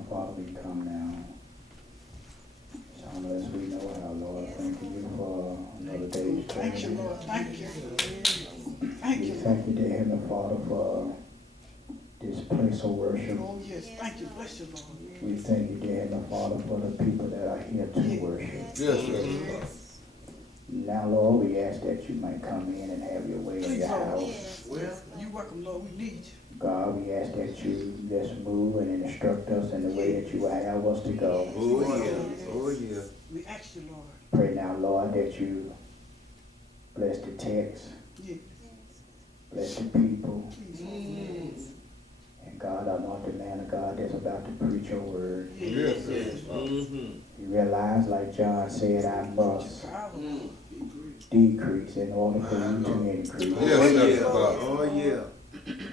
Father, we come now. Some of us we know how, Lord. Thank you for another day's prayer. Thank you, Lord. Thank you. We thank you, dear Heavenly Father, for this place of worship. Oh, yes. Thank you. Bless you, Lord. We thank you, dear Heavenly Father, for the people that are here to worship. Yes. Now, Lord, we ask that you might come in and have your way in your house. Well, you welcome, Lord. We need you. God, we ask that you just move and instruct us in the way that you will have us to go. Oh yeah. Oh yeah. We ask you, Lord. Pray now, Lord, that you bless the text, Yes. bless the people, Please. and God, anoint the man of God that's about to preach your word. Yes. Mm-hmm. You realize, like John said, I must Power. decrease in order for you to increase. Yes, that's about. Oh yeah.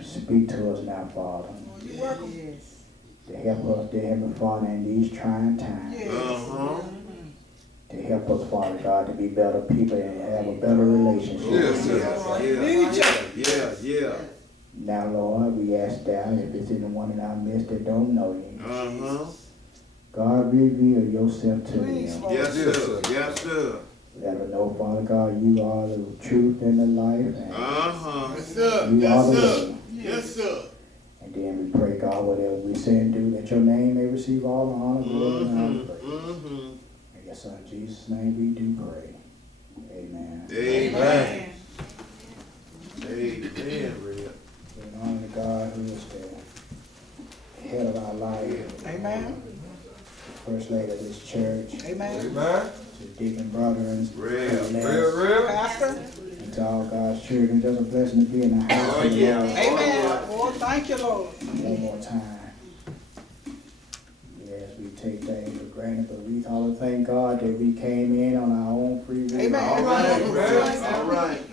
Speak to us now, Father, Oh, you're welcome. Yes. to help us, dear Heavenly Father, in these trying times. Yes. To help us, Father God, to be better people and have a better relationship. Yeah. Now, Lord, we ask that if it's anyone in our midst that don't know you, God, reveal yourself to Please, them. Lord. Yes, sir. Let them know, Father God, you are the truth and the life, and Yes, you are the way. Yes, sir. And then we pray, God, whatever we say and do, that your name may receive all the honor, glory, and praise. In your Son Jesus' name we do pray. Amen. Amen. Red. In honor to God, who is the head of our life, Amen. First Lady of this church, Amen. Amen. to deacon brothers, Real. Pastor. and to all God's children. Just a blessing to be in the house. Oh, of the yeah. Lord. Amen. Oh, thank you, Lord. One more time. Yes, we take things for granted, but we ought to thank God that we came in on our own free will. Amen.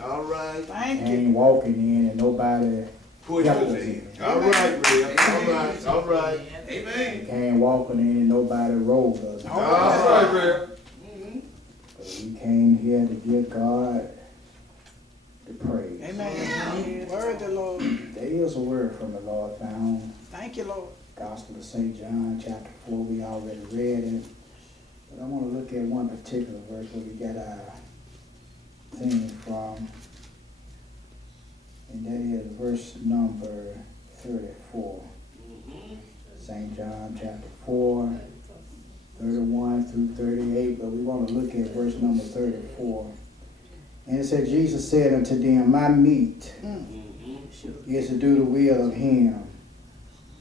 All right. Thank you. Ain't walking in and nobody Push helped us us in. in. All right. All right. Amen. Ain't walking in and nobody rolled us. All right, Real. But we came here to give God the praise. Amen. Word the Lord. There is a word from the Lord found. Thank you, Lord. Gospel of St. John, chapter 4, we already read it. But I want to look at one particular verse where we got our thing from. And that is verse number 34. St. John, chapter 4, 31 through 38. But we want to look at verse number 34. And it said, Jesus said unto them, my meat is to do the will of him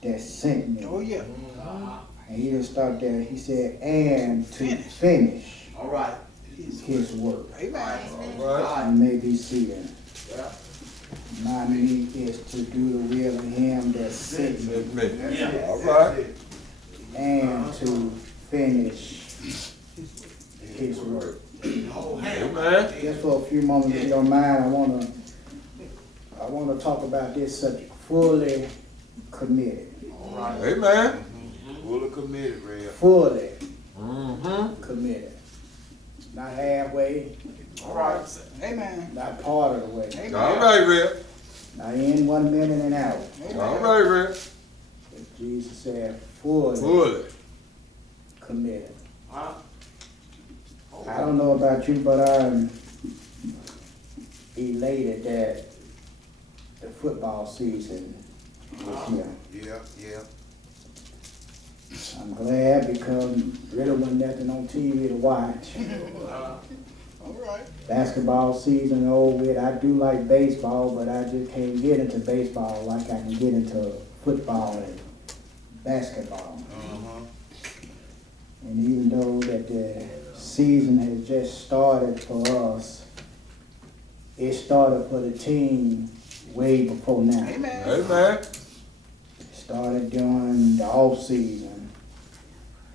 that sent me. Oh, yeah. And he didn't start there. He said, and to finish All right. his work. Amen. All right. You may be seated. My meat is to do the will of him that sent me, All right. and to finish his work. Amen. Just for a few moments, if you don't mind, I want to talk about this subject. Fully committed. Amen. Fully committed, Real. Fully Mm-hmm. committed. Not halfway, All right. Amen. not part of the way. Amen. All right, Real. Not in 1 minute and out. All right, Real. But Jesus said, fully Fully. committed. I don't know about you, but I'm elated that the football season is here. Yeah. I'm glad because really wasn't nothing on TV to watch. All right. Basketball season over with. I do like baseball, but I just can't get into baseball like I can get into football and basketball. And even though that the season has just started for us, it started for the team way before now. Amen. Amen. It started during the off season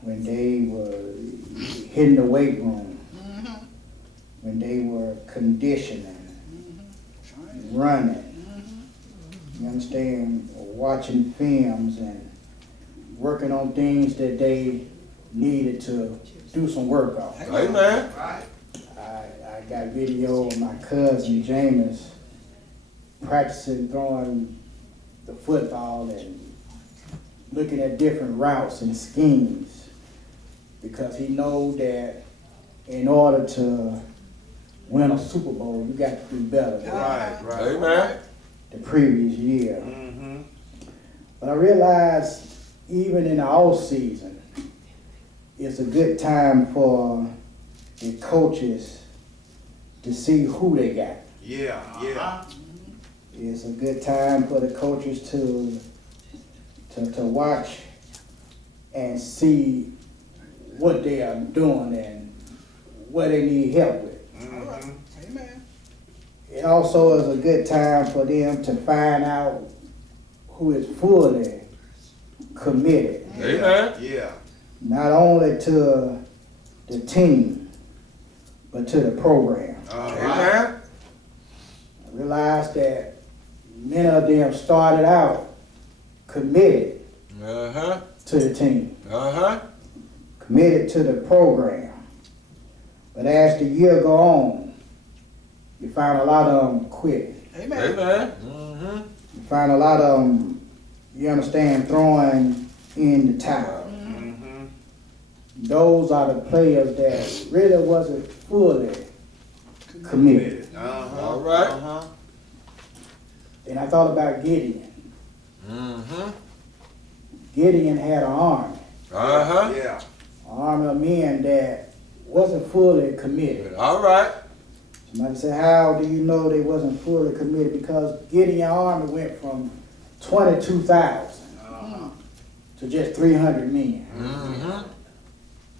when they were hitting the weight room, when they were conditioning, running. You understand? Watching films and working on things that they needed to do some work on. Amen. I got video of my cousin Jameis practicing throwing the football and looking at different routes and schemes, because he knows that in order to win a Super Bowl, you got to do better than Right. Amen. the previous year. Mm-hmm. But I realized even in the off season, it's a good time for the coaches to see who they got. Yeah, yeah. It's a good time for the coaches to watch and see what they are doing and what they need help with. Mm-hmm. Amen. It also is a good time for them to find out who is fully committed, Amen. Yeah. not only to the team, but to the program. Amen. I realized that many of them started out committed Uh-huh. to the team, Uh-huh. committed to the program. But as the year go on, you find a lot of them quitting. Amen. Amen. Mm-hmm. You find a lot of them, you understand, throwing in the towel. Mm-hmm. Those are the players that really wasn't fully committed. Uh-huh. All right. Uh-huh. And I thought about Gideon. Mm-hmm. Gideon had an army, Uh-huh. Yeah. an army of men that wasn't fully committed. All right. Somebody said, how do you know they wasn't fully committed? Because Gideon's army went from 22,000 to just 300 men, Mm-hmm.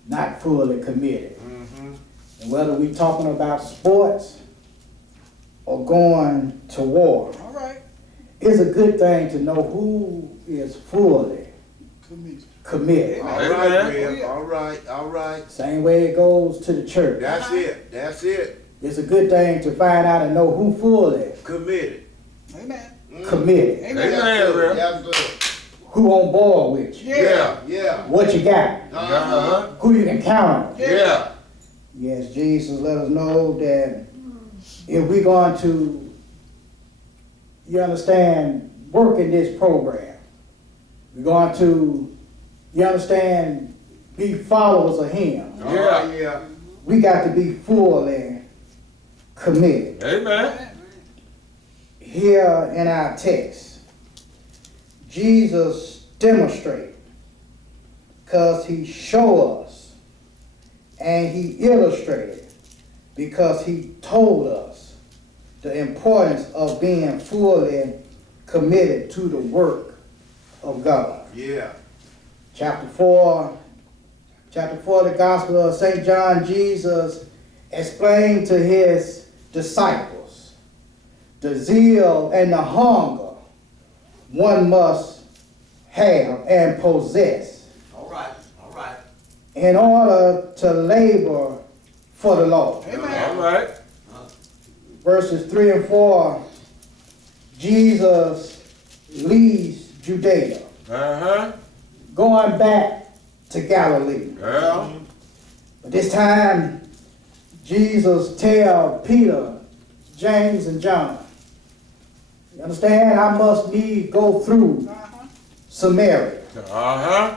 not fully committed. Mm-hmm. And whether we talking about sports or going to war, All right. it's a good thing to know who is fully Committed. committed. All Amen. right, Rev. All right. All right. Same way it goes to the church. That's it. That's it. It's a good thing to find out and know who fully Committed. Amen. committed, Amen. Amen, Rev. That's good. who on board with you, Yeah. Yeah. what you got, Uh-huh. who you can count on. Yeah. Yes, Jesus let us know that if we're going to, you understand, work in this program, we're going to, you understand, be followers of Him, Yeah. Oh, yeah. we got to be fully committed. Amen. Here in our text, Jesus demonstrated, because He showed us, and He illustrated, because He told us the importance of being fully committed to the work of God. Yeah. Chapter 4, the Gospel of St. John, Jesus explained to His disciples the zeal and the hunger one must have and possess All right. All right. in order to labor for the Lord. Amen. All right. Verses 3 and 4, Jesus leaves Judea, Uh-huh. going back to Galilee. Yeah. But this time, Jesus tells Peter, James, and John, you understand, I must need go through Uh-huh. Samaria. Uh-huh.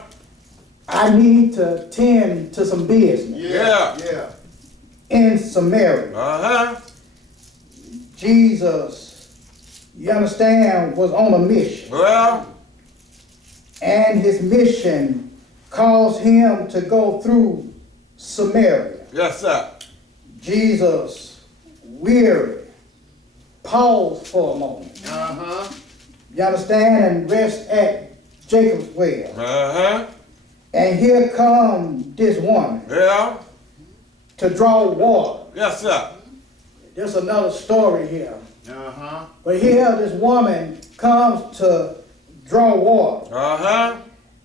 I need to tend to some business Yeah. Yeah. in Samaria. Uh-huh. Jesus, you understand, was on a mission. Well. And his mission caused him to go through Samaria. Yes, sir. Jesus, weary, paused for a moment. Uh-huh. You understand? And rest at Jacob's well. Uh-huh. And here come this woman Yeah. to draw water. Yes, sir. There's another story here. Uh-huh. But here this woman comes to draw water. Uh-huh.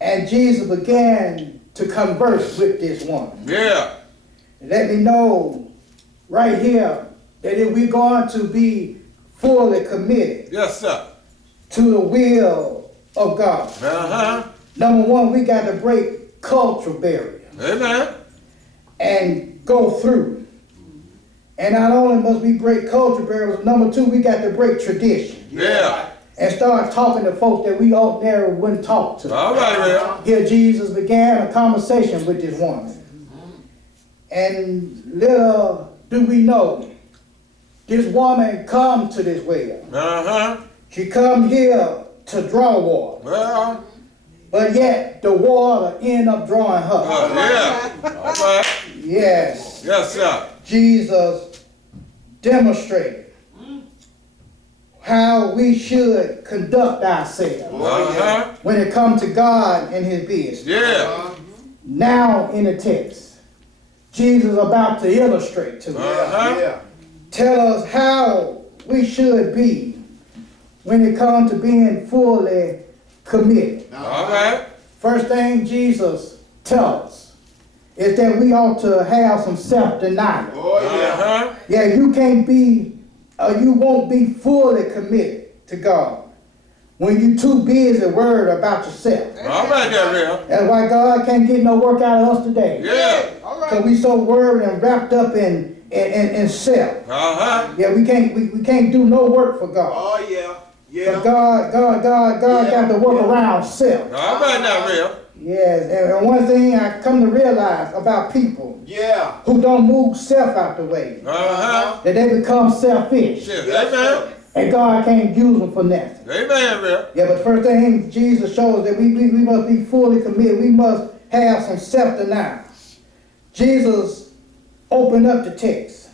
And Jesus began to converse with this woman. Yeah. Let me know right here that if we're going to be fully committed Yes, sir. to the will of God, Uh-huh. number one, we got to break cultural barriers Amen. and go through. And not only must we break cultural barriers, number two, we got to break tradition. Yeah. and start talking to folks that we ordinarily wouldn't talk to. All right, well. Here Jesus began a conversation with this woman. And little do we know, this woman come to this well. Uh-huh. She come here to draw water. Well. But yet the water end up drawing her. Yeah. All right. Yes. Yes, sir. Jesus demonstrated how we should conduct ourselves Uh-huh. when it comes to God and his business. Yeah. Now in the text, Jesus is about to illustrate to us. Uh-huh. Tell us how we should be when it comes to being fully committed. All right. First thing Jesus tells us is that we ought to have some self-denial. Oh, yeah. Uh-huh. Yeah, you can't be, you won't be fully committed to God when you're too busy worried about yourself. All right, there, real. That's why God can't get no work out of us today. Yeah. All Because right. we so worried and wrapped up in self. Uh-huh. Yeah, we can't do no work for God. Oh, yeah. But God got to work around self. All right, now, real. Yes, and one thing I come to realize about people Yeah. who don't move self out the way, Uh-huh. that they become selfish. Shit. Yes, Amen. sir. And God can't use them for nothing. Amen, real. Yeah, but the first thing Jesus shows that we must be fully committed. We must have some self-denial. Jesus opened up the text,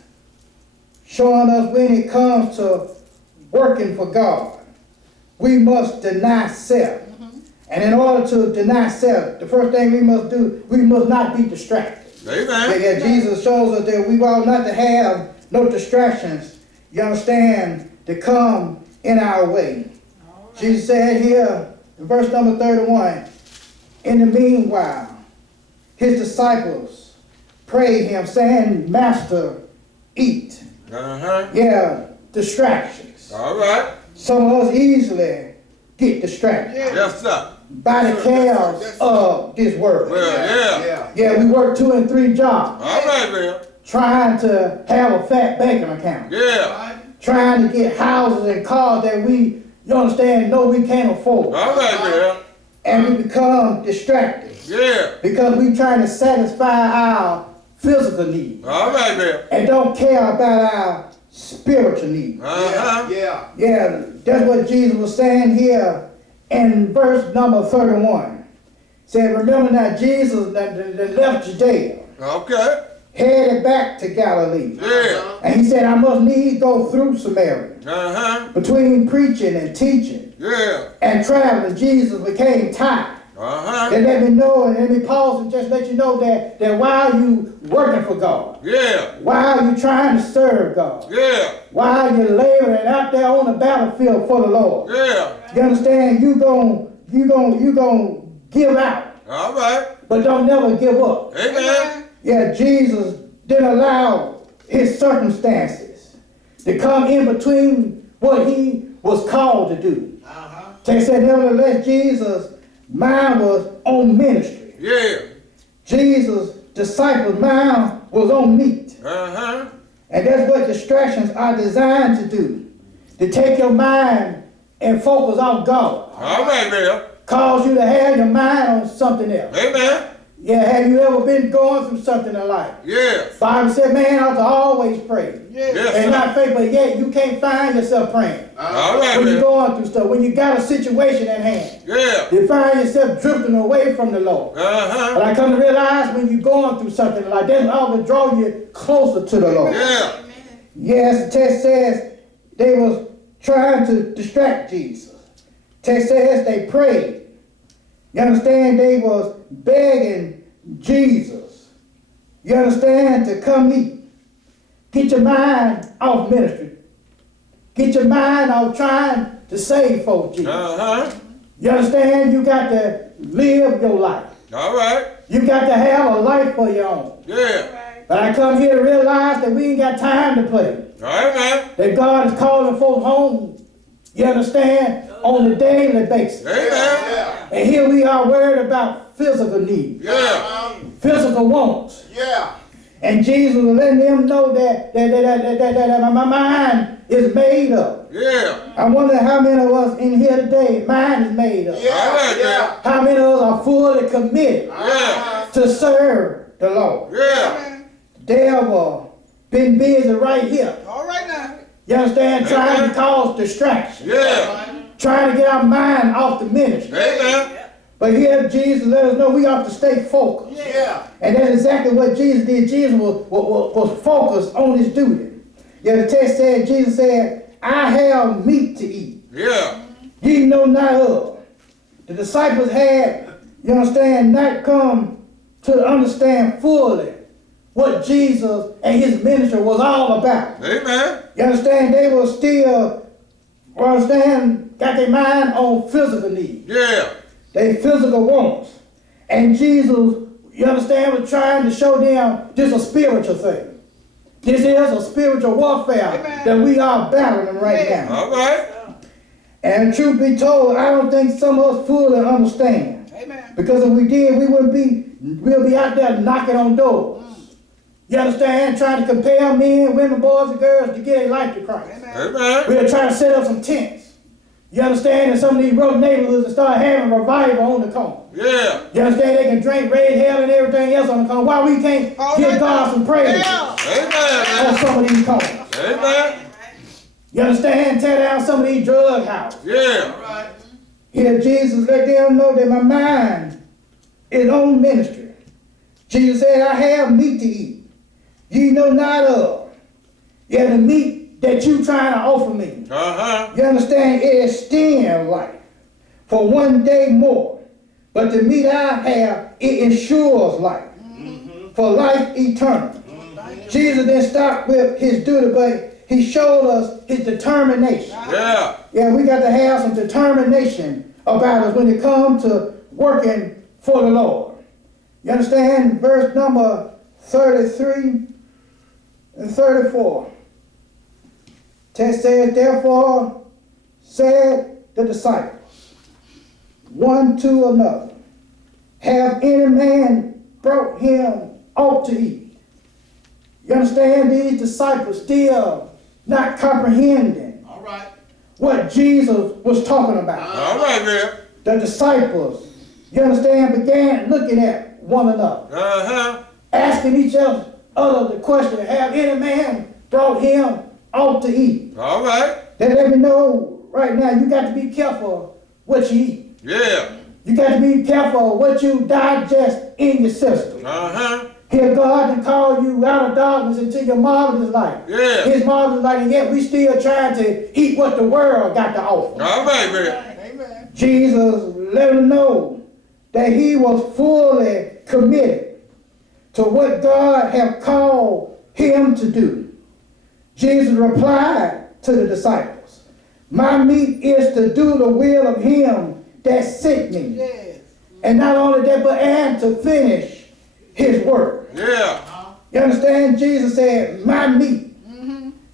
showing us when it comes to working for God, we must deny self. And in order to deny self, the first thing we must do, we must not be distracted. Amen. Yeah, Jesus shows us that we ought not to have no distractions, you understand, to come in our way. Jesus said here, in verse number 31, in the meanwhile, his disciples prayed him, saying, Master, eat. Uh-huh. Yeah, distractions. All right. Some of us easily get distracted Yes, sir. by the cares of this world. Well, yeah. Yeah. Yeah, we work 2 and 3 jobs, All right, real. trying to have a fat banking account, Yeah. trying to get houses and cars that we, you understand, know we can't afford. All right, real. And we become distracted Yeah. because we trying to satisfy our physical needs All right, real. and don't care about our spiritual needs. Uh-huh. Yeah. Yeah, that's what Jesus was saying here in verse number 31. Said, remember now Jesus that left Judea, Okay. headed back to Galilee. Yeah. And he said, I must needs go through Samaria. Uh-huh. Between preaching and teaching Yeah. and traveling, Jesus became tired. Uh-huh. And let me know, and let me pause and just let you know that while you working for God, Yeah. while you trying to serve God, Yeah. while you're laboring out there on the battlefield for the Lord, Yeah. you understand, you gon' give out, All right. but don't never give up. Amen. Yeah, Jesus didn't allow his circumstances to come in between what he was called to do. They said, nevertheless, Jesus' mind was on ministry. Yeah. Jesus' disciples' mind was on meat. Uh-huh. And that's what distractions are designed to do. To take your mind and focus on God. All right, real. Cause you to have your mind on something else. Amen. Yeah, have you ever been going through something in life? Yeah. Bible said, man, I ought to always pray. Yes, And sir. not faith, but yet you can't find yourself praying. All right, When you're real. going through stuff, when you got a situation at hand, Yeah. you find yourself drifting away from the Lord. Uh-huh. But I come to realize when you're going through something like that, I will draw you closer to the Lord. Yeah. Yes, the text says they was trying to distract Jesus. Text says they prayed. You understand? They was begging Jesus. You understand? To come eat. Get your mind off ministry. Get your mind off trying to save folks, Jesus. Uh-huh. You understand? You got to live your life. All right. You got to have a life for your own. Yeah. But I come here to realize that we ain't got time to play. All right, man. That God is calling folks home, you understand, on a daily basis. Amen. And here we are worried about physical needs, Yeah. physical wants. Yeah. And Jesus was letting them know that my mind is made up. Yeah. I wonder how many of us in here today, mind is made up. Yeah. How many of us are fully committed Yeah. to serve the Lord? Yeah. Amen. Devil been busy right here. All right now. You understand? Trying to cause distraction. Yeah. Trying to get our mind off the ministry. Amen. But here Jesus let us know we have to stay focused. Yeah. And that's exactly what Jesus did. Jesus was focused on his duty. Yeah, the text said, Jesus said, I have meat to eat. Yeah. Ye know not of. The disciples had, you understand, not come to understand fully what Jesus and his ministry was all about. Amen. You understand, they were still, got their mind on physical needs. Yeah. They physical wants. And Jesus, you understand, was trying to show them this is a spiritual thing. This is a spiritual warfare Amen. that we are battling right now. All right. And truth be told, I don't think some of us fully understand. Amen. Because if we did, we'll be out there knocking on doors. You understand? Trying to compare men, women, boys, and girls to get a life to Christ. Amen. Amen. We'll try to set up some tents. You understand? In some of these rough neighborhoods and start having revival on the corner. Yeah. You understand? They can drink red hell and everything else on the corner. Why we can't All give right. God some praise Yeah. Amen. on some of these corners? Amen. You understand? Tear down some of these drug houses. Yeah. Right. Here Jesus let them know that my mind is on ministry. Jesus said, I have meat to eat. Ye know not of. Yeah, the meat that you trying to offer me. Uh-huh. You understand? It extends life for one day more. But the meat I have, it ensures life. For life eternal. Jesus didn't stop with his duty, but he showed us his determination. Yeah. Yeah, we got to have some determination about us when it comes to working for the Lord. You understand? Verse number 33 and 34. Text says, therefore said the disciples, one to another, have any man brought him aught to eat? You understand? These disciples still not comprehending All right. what Jesus was talking about. All right, man. The disciples, you understand, began looking at one another, Uh-huh. asking each other the question, have any man brought him aught to eat? All right. They let me know right now, you got to be careful what you eat. Yeah. You got to be careful what you digest in your system. Uh-huh. Here God can call you out of darkness into your marvelous light. Yeah. His marvelous light, and yet we still trying to eat what the world got to offer. All right, man. Amen. Jesus let him know that he was fully committed to what God had called him to do. Jesus replied to the disciples, my meat is to do the will of him that sent me. Yes. And not only that, but and to finish his work. Yeah. You understand? Jesus said, my meat.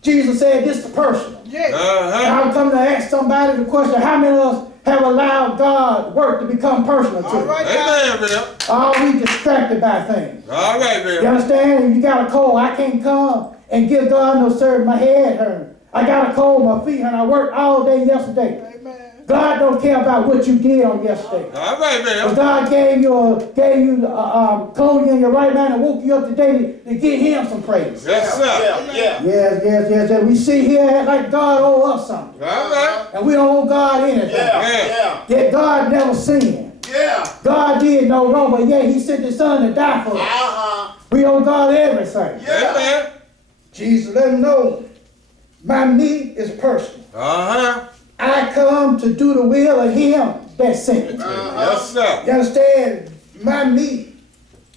Jesus said, this is personal. Yes. Uh-huh. I'm coming to ask somebody the question, how many of us have allowed God's work to become personal to All you? right now. Amen, man. Are we distracted by things? All right, You man. understand? If you got a cold, I can't come and give God no service. My head hurt. I got a cold, my feet hurt. I worked all day yesterday. Amen. God don't care about what you did on yesterday. All right, If man. God gave you clothed you in your right mind and woke you up today to give him some praise. Yes, sir. Yeah. Yes. We sit here like God owe us something. All right. And we don't owe God anything. Yeah. Yet God never sinned. Yeah. God did no wrong, but yet he sent his son to die for us. Uh-huh. We owe God everything. Yeah. Amen. Jesus let him know, my meat is personal. Uh-huh. I come to do the will of him that sent me. Yes, sir. You understand? My meat,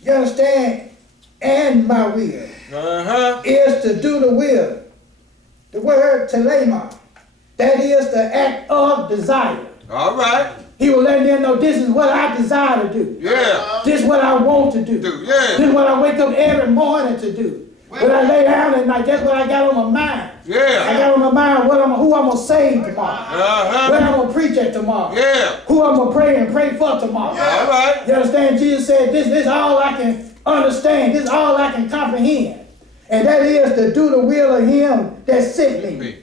you understand, and my will Uh-huh. is to do the will. The word telema, that is the act of desire. All right. He will let them know this is what I desire to do. Yeah. This is what I want to do. Yeah. This is what I wake up every morning to do. When I lay down at night, that's what I got on my mind. I Yeah. got on my mind who I'm going to save tomorrow. Uh-huh. What I'm going to preach at tomorrow. Yeah. Who I'm going to pray and pray for tomorrow. All right. You understand? Jesus said, this is all I can understand. This is all I can comprehend. And that is to do the will of him that sent me.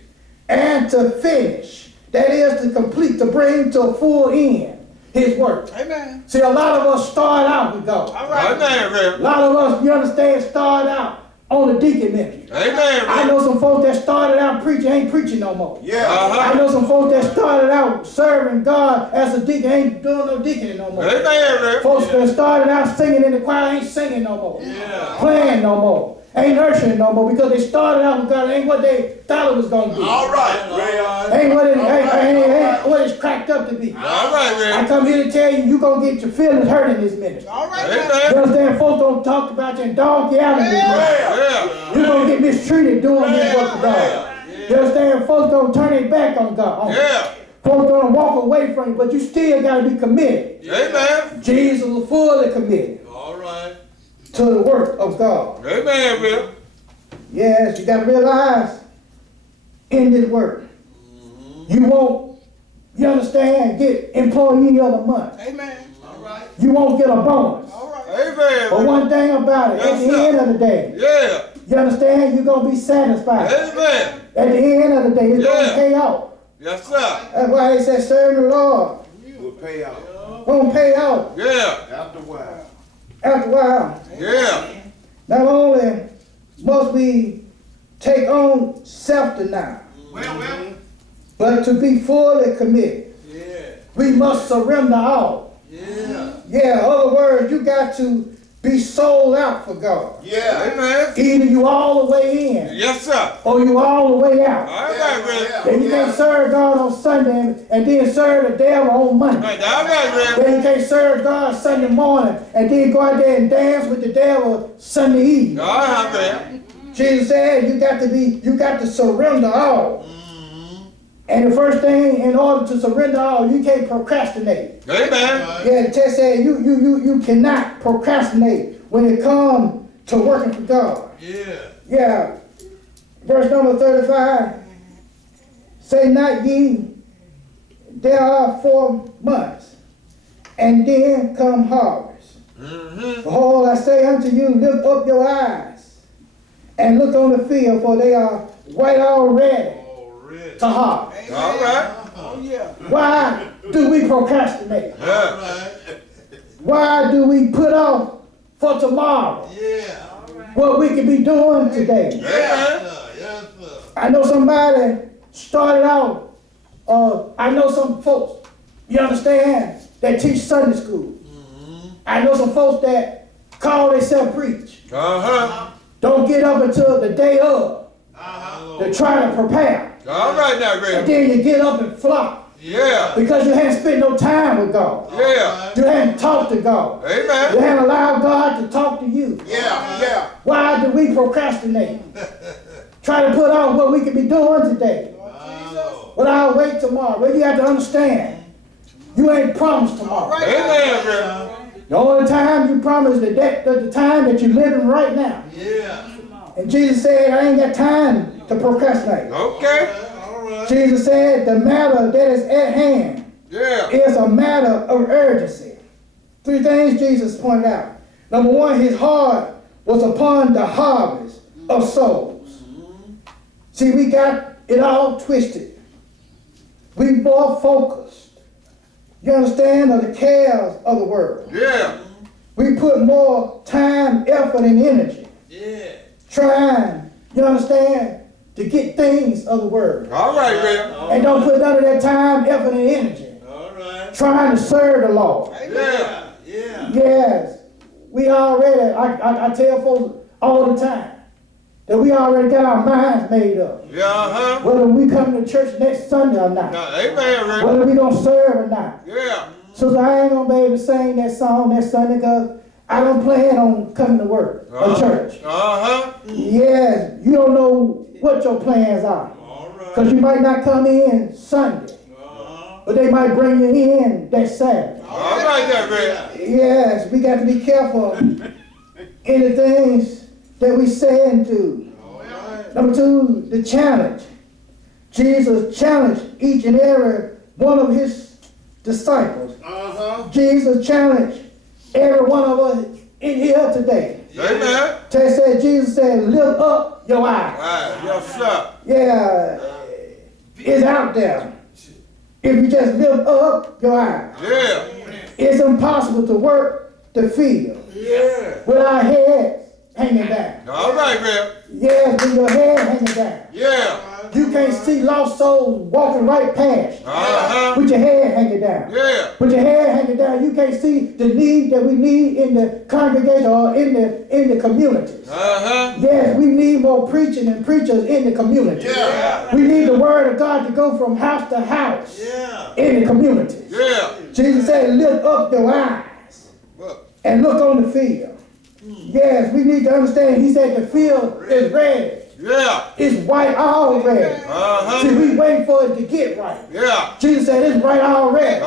And to finish. That is to complete, to bring to a full end his work. Amen. See, a lot of us start out with God. All right. Amen, A lot of us, you understand, start out on the deacon ministry. Amen. I know some folks that started out preaching, ain't preaching no more. Yeah. I know some folks that started out serving God as a deacon, ain't doing no deaconing no more. Amen. Folks that started out singing in the choir ain't singing no more. Playing no more. Ain't ushering no more because they started out with God. Ain't what they thought it was going to be. All right. Ain't what it's cracked up to be. All right, I man. come here to tell you, you're going to get your feelings hurt in this ministry. All right. You Amen. understand? Folks don't talk about you and dog you out in this ministry. Yeah. You're going to get mistreated doing this work for God. You understand? Folks don't turn their back on God. Yeah. Folks don't walk away from you, but you still got to be committed. Amen. Jesus was fully committed All right. to the work of God. Amen, man. Yes, you got to realize in this work, you won't, you understand, get employee of the month. Amen. All right. You won't get a bonus. All right. Amen. But one thing about it, at Yes, the sir. end of the day, Yeah. you understand, you're going to be satisfied. Amen. At the end of the day, it's going Yeah. to pay off. Yes, sir. That's why they said, serve the Lord. Will pay out. Gonna pay off Yeah. After a while. after a while. Yeah. Not only must we take on self-denial, Well. but to be fully committed, Yeah. we must surrender all. Yeah. Yeah, in other words, you got to be sold out for God. Yeah. Amen. Either you all the way in Yes, sir. or you all the way out. All right, man. Then you can't serve God on Sunday and then serve the devil on Monday. All right, man. Then you can't serve God Sunday morning and then go out there and dance with the devil Sunday evening. All right, man. Jesus said you got to surrender all. And the first thing, in order to surrender all, you can't procrastinate. Amen. Yeah, the text said you cannot procrastinate when it comes to working for God. Yeah. Yeah. Verse number 35. Say not ye, there are 4 months, and then come harvest. Behold, I say unto you, lift up your eyes, and look on the field, for they are white already to harvest. All right. Oh, yeah. Why do we procrastinate? Yeah. Why do we put off for tomorrow Yeah. what we could be doing today? Amen. Yes, sir. I know somebody started out, I know some folks, you understand, that teach Sunday school. I know some folks that call themselves preach. Uh-huh. Don't get up until the day of to try to prepare. All right now, And man. then you get up and flop Yeah. because you hadn't spent no time with God. Yeah. You hadn't talked to God. You Amen. hadn't allowed God to talk to you. Yeah. Why do we procrastinate? Try to put off what we could be doing today. But I'll wait tomorrow. Well, you have to understand, you ain't promised tomorrow. Amen, man. The only time you promise is the time that you're living right now. Yeah. And Jesus said, I ain't got time to procrastinate. Okay. All right. Jesus said, the matter that is at hand Yeah. is a matter of urgency. 3 things Jesus pointed out. Number 1, his heart was upon the harvest of souls. See, we got it all twisted. We more focused, you understand, on the cares of the world. Yeah. We put more time, effort, and energy Yeah. trying, you understand, to get things of the world. All right, man. And don't put none of that time, effort, and energy All right. trying to serve the Lord. Yeah. Yeah. Yes, we already, I tell folks all the time, that we already got our minds made up. Yeah, uh-huh. Whether we come to church next Sunday or not. Amen, man. Whether we gonna serve or not. Yeah. So I ain't gonna be able to sing that song that Sunday because I don't plan on coming to work or church. Uh-huh. Yes, you don't know what your plans are. All right. Because you might not come in Sunday, but they might bring you in that Saturday. All right there, man. Yes, we got to be careful in the things that we say and do. Number 2, the challenge. Jesus challenged each and every one of his disciples. Jesus challenged every one of us in here today. Amen. Text said, Jesus said, lift up your eyes. Yes, sir. Yeah, it's out there. If you just lift up your eyes. Yeah. It's impossible to work the field with our heads hanging down. All right, Rev. Yes, with your head hanging down. Yeah. You can't see lost souls walking right past you with your head hanging down. Yeah. With your head hanging down, you can't see the need that we need in the congregation or in the communities. Yes, we need more preaching and preachers in the community. Yeah. We need the word of God to go from house to house in the community. Yeah. Jesus said, lift up your eyes and look on the field. Yes, we need to understand. He said the field is red. Yeah. It's white already. See, we waiting for it to get right. Yeah. Jesus said it's right already.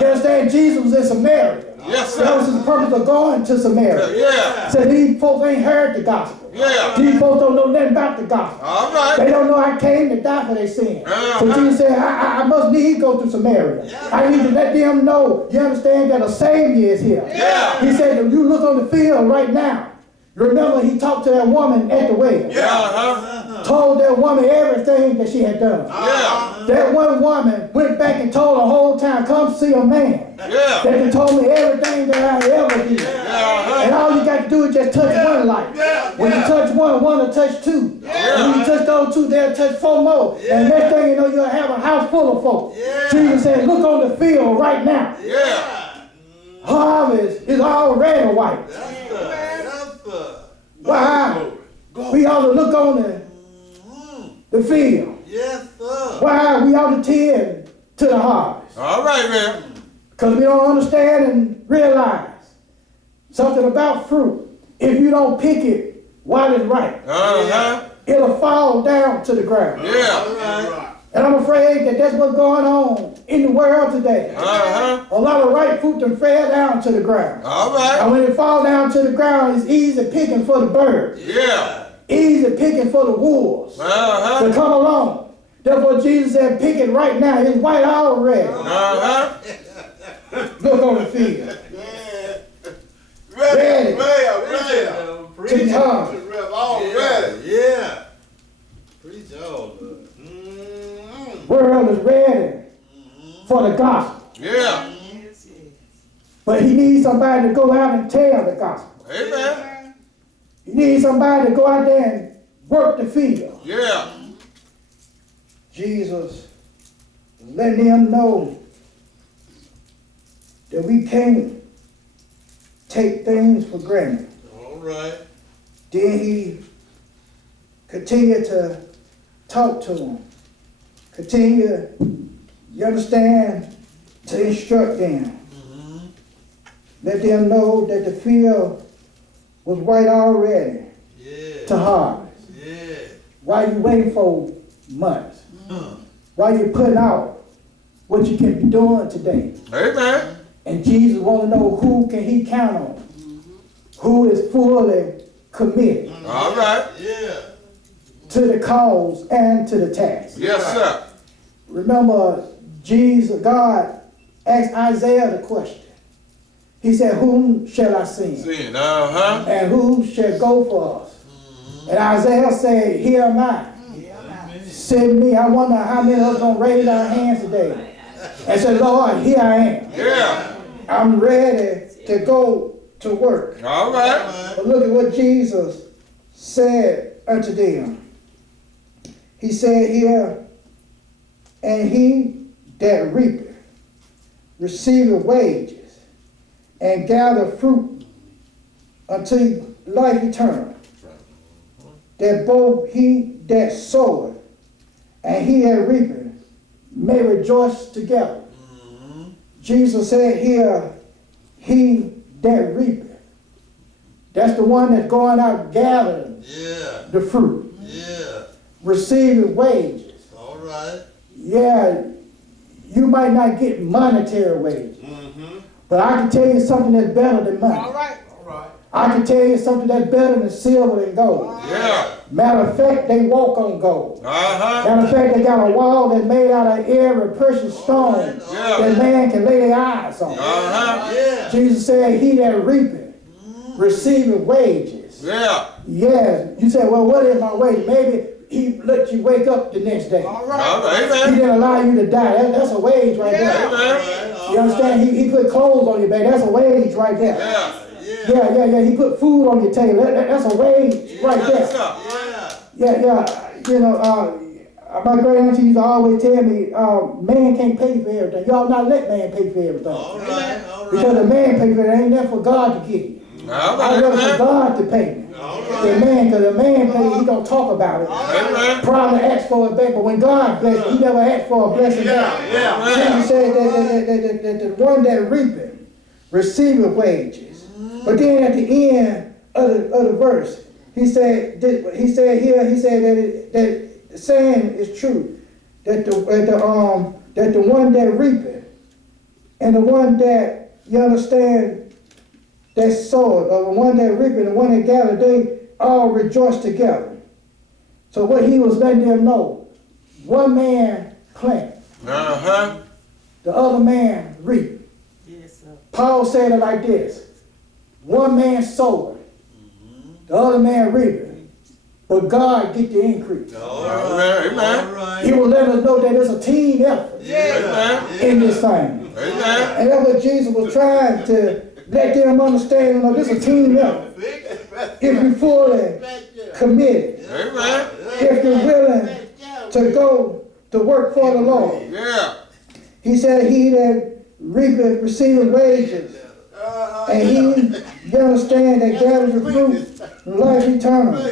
You understand? Jesus was in Samaria. Yes, sir. That was his purpose of going to Samaria. Yeah. Said these folks ain't heard the gospel. Yeah. These folks don't know nothing about the gospel. All right. They don't know I came to die for their sin. So Jesus said, I must need go through Samaria. I need to let them know, you understand, that a Savior is here. Yeah. He said, if you look on the field right now, remember he talked to that woman at the well. Yeah. Told that woman everything that she had done. Yeah. That one woman went back and told the whole town, come see a man. Yeah. That he told me everything that I ever did. And all you got to do is just touch one life. When you touch one will touch two. When you touch those two, they'll touch four more. And next thing you know, you'll have a house full of folks. Jesus said, look on the field right now. Yeah. Harvest is already white. Why? We ought to look on the field. Yes, sir. Why? We ought to tend to the harvest. All right, Rev. Because we don't understand and realize something about fruit. If you don't pick it while it's ripe, it'll fall down to the ground. Yeah. And I'm afraid that that's what's going on in the world today. A lot of ripe fruit that fell down to the ground. All right. And when it falls down to the ground, it's easy picking for the birds. Yeah. Easy picking for the wolves to come along. Therefore, Jesus said, pick it right now. It's white already. Look on the field. Ready. To come. Yeah. Preach all, World is ready for the gospel. Yeah. But he needs somebody to go out and tell the gospel. Amen. He needs somebody to go out there and work the field. Yeah. Jesus is letting them know that we can't take things for granted. All right. Then he continued to talk to them. Continue, you understand, to instruct them. Let them know that the field was white already to harvest. Why you waiting for months? Why you putting out what you can be doing today? Amen. And Jesus want to know who can he count on? Who is fully committed All right. to the cause and to the task. Yes, sir. Remember, God asked Isaiah the question. He said, whom shall I send? Sin. And who shall go for us? And Isaiah said, here am I. Send me. I wonder how many of us going to raise our hands today and say, Lord, here I am. Yeah. I'm ready to go to work. All right. But look at what Jesus said unto them. He said here, and he that reapeth receiveth wages, and gather fruit unto life eternal, that both he that soweth and he that reapeth may rejoice together. Jesus said here, he that reapeth. That's the one that's going out gathering the fruit. Receiving wages. All right. Yeah, you might not get monetary wages. But I can tell you something that's better than money. All right. I can tell you something that's better than silver and gold. Yeah. Matter of fact, they walk on gold. Matter of fact, they got a wall that's made out of every precious stone that man can lay their eyes on. Jesus said, he that reapeth receiving wages. Yeah. Yes. You say, well, what is my wage? Maybe he let you wake up the next day. All All right. right. He Amen. didn't allow you to die. That's a wage right there. Amen. You understand? He put clothes on your back. That's a wage right there. Yeah. Yeah. He put food on your table. That's a wage right Yes, there. sir. Yeah. You know, my great auntie used to always tell me, man can't pay for everything. Y'all not let man pay for everything. All right, all right. Because the man pay for it, ain't there for God to give you. All I right. rather for Amen. God to pay me. All The right. man, because the man pay, he don't talk about it. Amen. Probably ask for it back, but when God bless you, he never asked for a blessing back. Yeah. Jesus said that the one that reaping, receiving wages. But then at the end of the verse, he said that the saying is true, that the one that reaping and the one that, you understand, that sowed, or the one that reaping and the one that gathered, they all rejoice together. So what he was letting them know, one man planted, Uh-huh. the other man reaped. Yes, sir. Paul said it like this: one man sowed, the other man reaped, but God get the increase. All right. Amen. All right. He will let us know that it's a team effort Amen. in this thing. Amen. And that's what Jesus was trying to let them understand. You know, this is a team effort. If you fully committed, Amen. if you're willing to go to work for the Lord. Yeah. He said, he that reapeth receiveth wages, and he, you understand, that gathers the fruit, life eternal.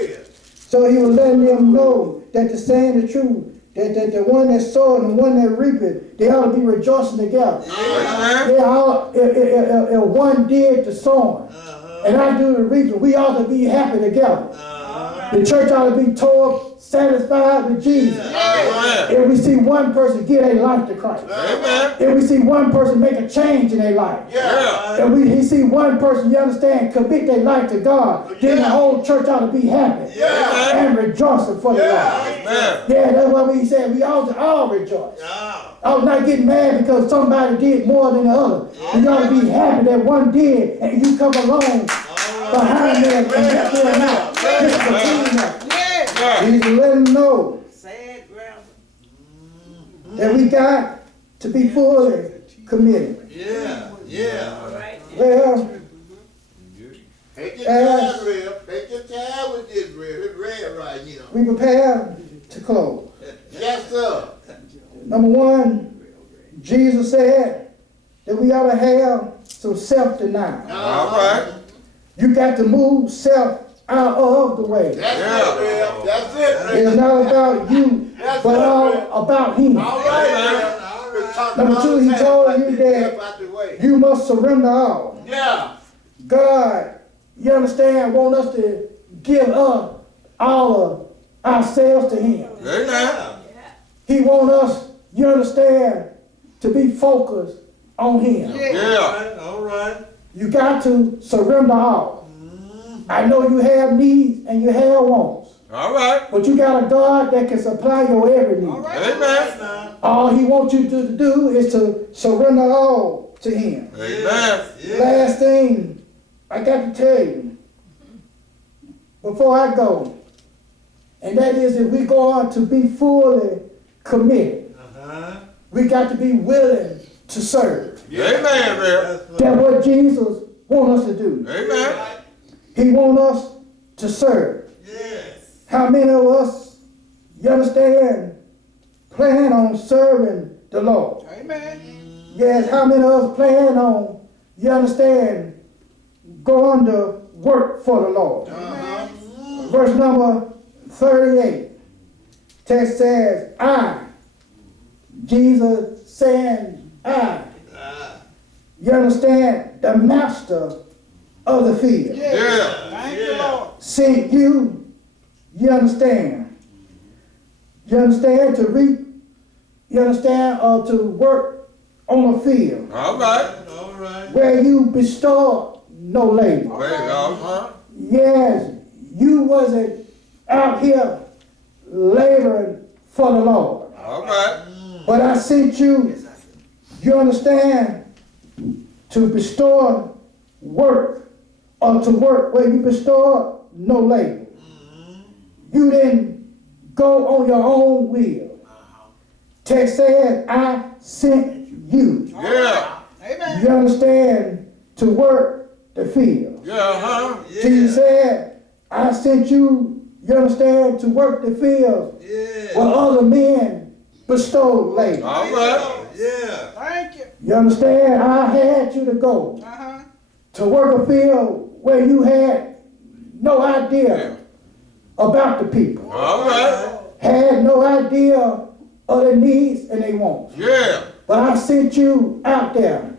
So he was letting them know that the saying is true, that the one that sowed and the one that reapeth, they ought to be rejoicing together. Amen. They all, if one did the sowing, and I do the reaping, we ought to be happy together. The church ought to be told, satisfied with Jesus. Amen. If we see one person give their life to Christ. Amen. If we see one person make a change in their life. Yeah. If we see one person, you understand, commit their life to God, then the whole church ought to be happy and rejoicing for the Lord. Amen. Yeah, that's why we said we ought to all rejoice. I was not getting mad because somebody did more than the other. We ought to be happy that one did and you come along behind them and help them out. This is a team effort. Yeah. He's letting them know Sad ground. that we got to be fully committed. Yeah. All right. Well, Take your time, Rev. Take your time with this, Rev. It's red right, you know. we prepare to close. Yes, sir. Number one, Jesus said that we ought to have some self-denial. All right. You got to move self out of the way. That's it, Rev. That's it, Rev. It's not about you, but all about Him. All right, Rev. We're talking Number two, he about told you this that step out the way. you must surrender all. Yeah. God, you understand, want us to give up all of ourselves to Him. Amen. He want us, you understand, to be focused on Him. Yeah. All right. You got to surrender all. I know you have needs and you have wants, All right. but you got a God that can supply your every need. Amen. All He wants you to do is to surrender all to Him. Amen. Last thing I got to tell you before I go, and that is if we're going to be fully committed, we got to be willing to serve. Amen, Rev. That's what Jesus wants us to do. Amen. He wants us to serve. Yes. How many of us, you understand, plan on serving the Lord? Amen. Yes, how many of us plan on, you understand, going to work for the Lord? Verse number 38, text says, I, Jesus saying, I, you understand, the master of the field, Yeah. Thank you, Lord. sent you, you understand, to reap, you understand, or to work on a field All right. All right. where you bestow no labor. Wait, all right. Yes, you wasn't out here laboring for the Lord. All right. But I sent you, you understand, to bestow work or to work where you bestowed no labor. You didn't go on your own will. Text says, I sent you. Yeah. Amen. You understand? To work the field. Yeah. Jesus said, I sent you, you understand, to work the field where other men bestowed labor. All right. Thank you. You understand? I had you to go to work a field where you had no idea about the people. All right. Had no idea of their needs and their wants. Yeah. But I sent you out there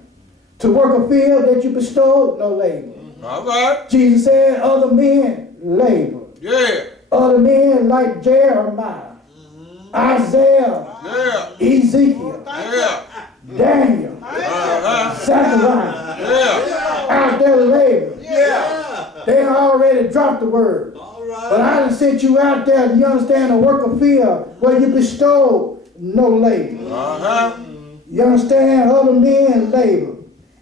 to work a field that you bestowed no labor. All right. Jesus said other men labor. Yeah. Other men like Jeremiah, Isaiah, Yeah. Ezekiel, Yeah. Daniel, Zechariah, Yeah. out there labor. Yeah. They already dropped the word. But I done sent you out there, you understand, to work a field where you bestow no labor. You understand? Other men labor.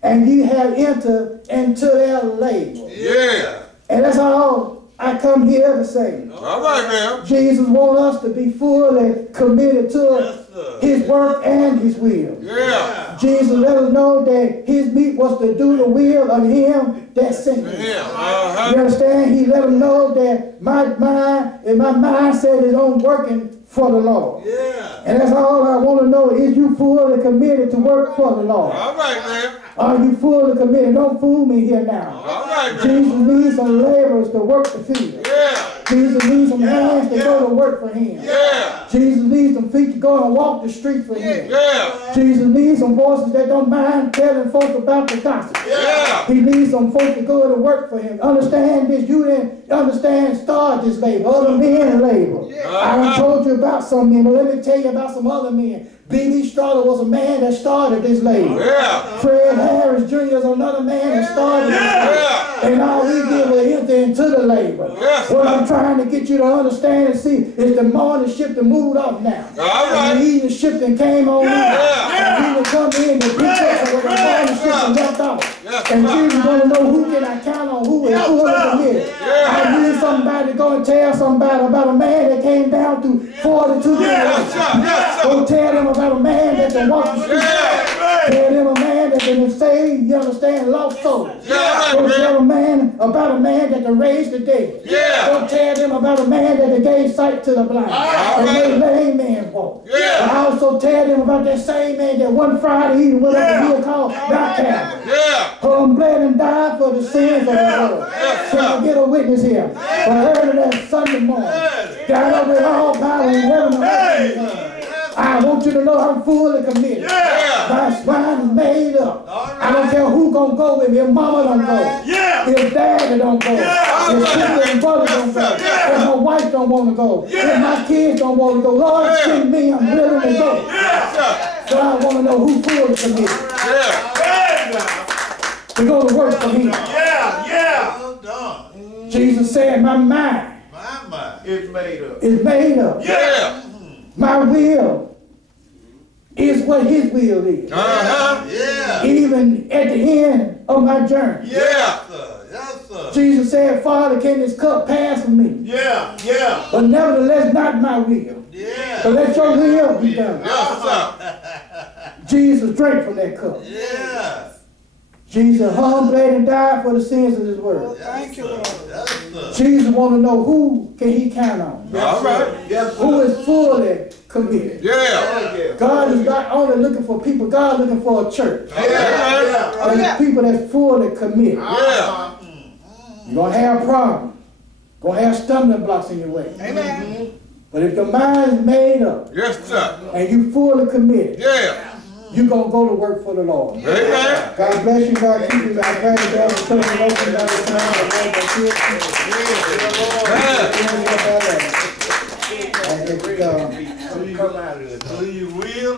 And ye have entered into their labor. Yeah. And that's all I come here to say. All right, man. Jesus wants us to be fully committed to his work and his will. Yeah. Jesus let us know that his meat was to do the will of him that sent me. Yeah. You understand? He let them know that my mind and my mindset is on working for the Lord. And that's all I want to know. Is you fully committed to work for the Lord? All right, man. Are you fully committed? Don't fool me here now. All right, man. Jesus needs some laborers to work the field. Yeah. Jesus needs some hands to go to work for him. Yeah. Jesus needs some feet to go and walk the street for him. Yeah. Jesus needs some voices that don't mind telling folks about the gospel. Yeah. He needs some folks to go to work for him. Understand this. You didn't understand start this labor. Other men labor. I done told you about some men, but let me tell you about some other men. B.B. Strother was a man that started this labor. Yeah. Fred Harris Jr. is another man that started this labor. Yeah. And all we did was enter into the labor. Yes. What I'm trying to get you to understand and see is the morning shift and moved off now. All right. And the evening shift and came on in. Yeah. And we will come in and pick up where the morning shift and left off. Yes. And Jesus want to know who can I count on, who is fully committed. I need somebody to go and tell somebody about a man that came down through 42 generations. Go tell them about a man that can walk the street. Tell them a man that can save, you understand, lost souls. Go tell a man about a man that can raise the dead. Go tell them about a man that gave sight to the blind and made lame man walk. Yeah. I also tell them about that same man that one Friday evening went up to here called Mount Calvary. Yeah. Bled and died for the sins of the world. Can I get a witness here? But early that Sunday morning, got up with all power in heaven and earth. I want you to know I'm fully committed. My mind is made up. I don't care who gonna go with me. If mama don't go. If daddy don't go. If sister and brother don't go. If my wife don't want to go. If my kids don't want to go. Lord, send me. I'm willing to go. So I want to know who fully committed. To go to work for him. Well done. Jesus said, my mind My mind is made up. is made up. Yeah. My will is what his will is. Yeah. Even at the end of my journey. Yes, sir. Yes, sir. Jesus said, Father, can this cup pass from me? Yeah. But nevertheless, not my will. Yeah. But let your will be done. Yes, sir. Jesus drank from that cup. Yes. Jesus hung, bled, and died for the sins of this world. Thank you, Lord. Yes, sir. Jesus want to know who can he count on. All right. Yes, Who sir. is fully committed. Yeah. God is not only looking for people, God is looking for a church. Yeah. There's people that's fully committed. Yeah. You're going to have problems. Going to have stumbling blocks in your way. Amen. But if the mind is made up Yes, sir. and you fully committed, Yeah. you're going to go to work for the Lord. Amen. God bless you. God keep you. God pray that God will turn it open by the time the Lord will heal you.